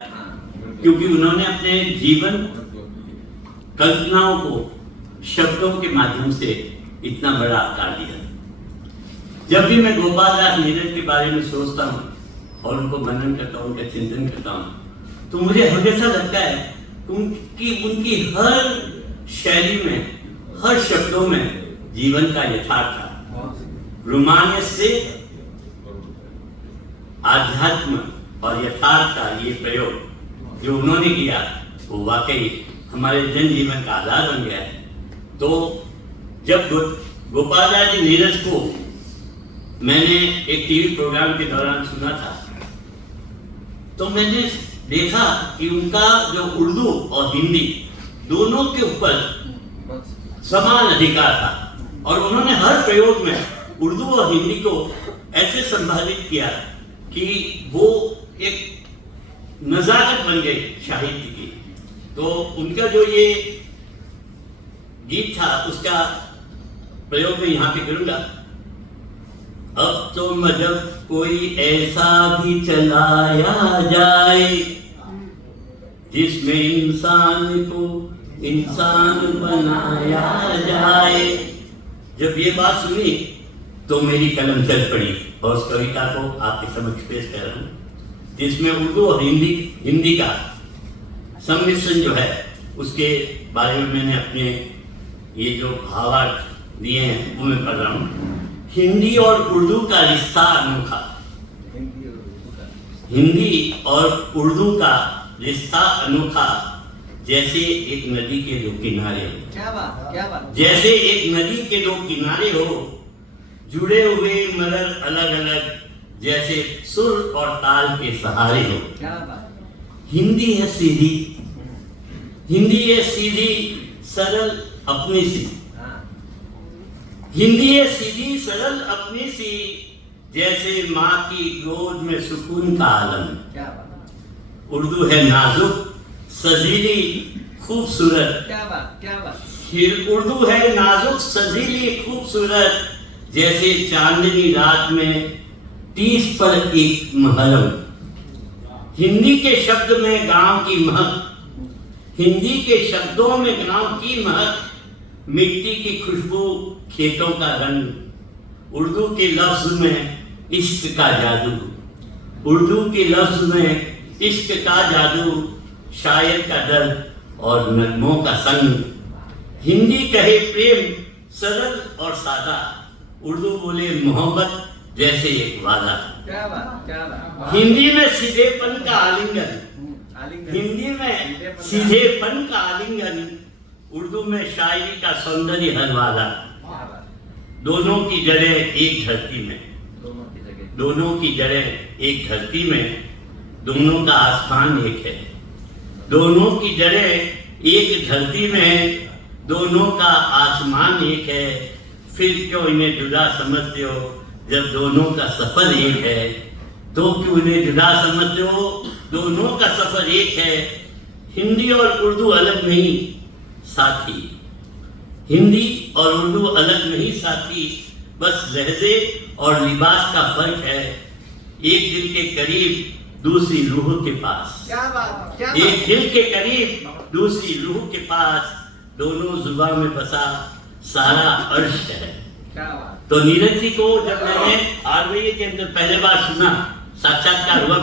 क्योंकि उन्होंने अपने जीवन कल्पनाओं को शब्दों के माध्यम से इतना बड़ा आकार दिया। जब भी मैं गोपाल दास नीरज के बारे में सोचता हूँ और उनको मनन करता हूँ, उनका चिंतन करता हूँ, तो मुझे हमेशा लगता है कि उनकी हर शैली में, हर शब्दों में जीवन का यथार्थ था। रोमांस से आध्यात्म और यथार्थ का ये प्रयोग जो उन्होंने किया वो वाकई हमारे जन जीवन का आधार बन गया है। तो जब गोपाल दास जी नीरज को मैंने एक टीवी प्रोग्राम के दौरान सुना था, तो मैंने देखा कि उनका जो उर्दू और हिंदी दोनों के ऊपर समान अधिकार था और उन्होंने हर प्रयोग में उर्दू और हिंदी को ऐसे संभालित किया कि वो एक नजाकत बन गई साहित्य की। तो उनका जो ये गीत था उसका प्रयोग मैं यहाँ पे करूंगा। अब तो मजहब कोई ऐसा भी चलाया जाए जिसमें इंसान को इंसान बनाया जाए। जब ये बात सुनी तो मेरी कलम चल पड़ी और उस कविता को आपके समक्ष पेश कर रहा हूँ, जिसमें उर्दू और हिंदी का सम्मिश्रण जो है उसके बारे में मैंने अपने ये जो भावार्थ दिए हैं वो मैं पढ़ रहा हूँ। हिंदी और उर्दू का रिश्ता अनोखा, हिंदी और उर्दू का रिश्ता अनोखा, जैसे एक नदी के दो किनारे हो। क्या बात। जैसे एक नदी के दो किनारे हो, जुड़े हुए मगर अलग अलग, जैसे सुर और ताल के सहारे हो। क्या बात। हिंदी है सीधी, हिंदी है सीधी सरल अपनी सी, हिंदी है सीधी सरल अपनी सी, जैसे माँ की गोद में सुकून का आलम। क्या बात। उर्दू है नाजुक सजीली खूबसूरत। क्या बात। क्या बात। फिर उर्दू है नाजुक सजीली खूबसूरत, जैसे चांदनी रात में 30 पर एक महरम। हिंदी के शब्द में गांव की महक, हिंदी के शब्दों में गांव की महक, मिट्टी की खुशबू खेतों का रंग। उर्दू के लफ्ज में इश्क का जादू, उर्दू के लफ्ज में इश्क का जादू, शायर का दर्द और नगमों का संग। हिंदी कहे प्रेम सरल और सादा, उर्दू बोले मोहब्बत जैसे एक वादा। क्या बात। क्या बात। हिंदी में सीधेपन का आलिंगन, आलिंगन। हिंदी में सीधेपन का आलिंगन, उर्दू में शायरी का सौंदर्य हर वादा। क्या बात। दोनों की जड़ें एक धरती में, दोनों की जगह। दोनों की जड़ें एक धरती में, दोनों का आसमान एक है। दोनों की जड़ें एक धरती में है, दोनों का आसमान एक है। फिर क्यों इन्हें जुदा समझते हो जब दोनों का सफर एक है। तो क्यों इन्हें जुदा समझते हो, दोनों का सफर एक है। हिंदी और उर्दू अलग नहीं साथी, हिंदी और उर्दू अलग नहीं साथी, बस लहजे और लिबास का फर्क है। एक दिल के करीब दूसरी रूह के पास। क्या बात। क्या एक बात। दिल के करीब दूसरी रूह के पास, दोनों जुबान में बसा सारा अर्श है। क्या बात। तो नीरज जी को जब मैंने 8 बजे के अंदर पहले बार सुना, साक्षात्कार हुआ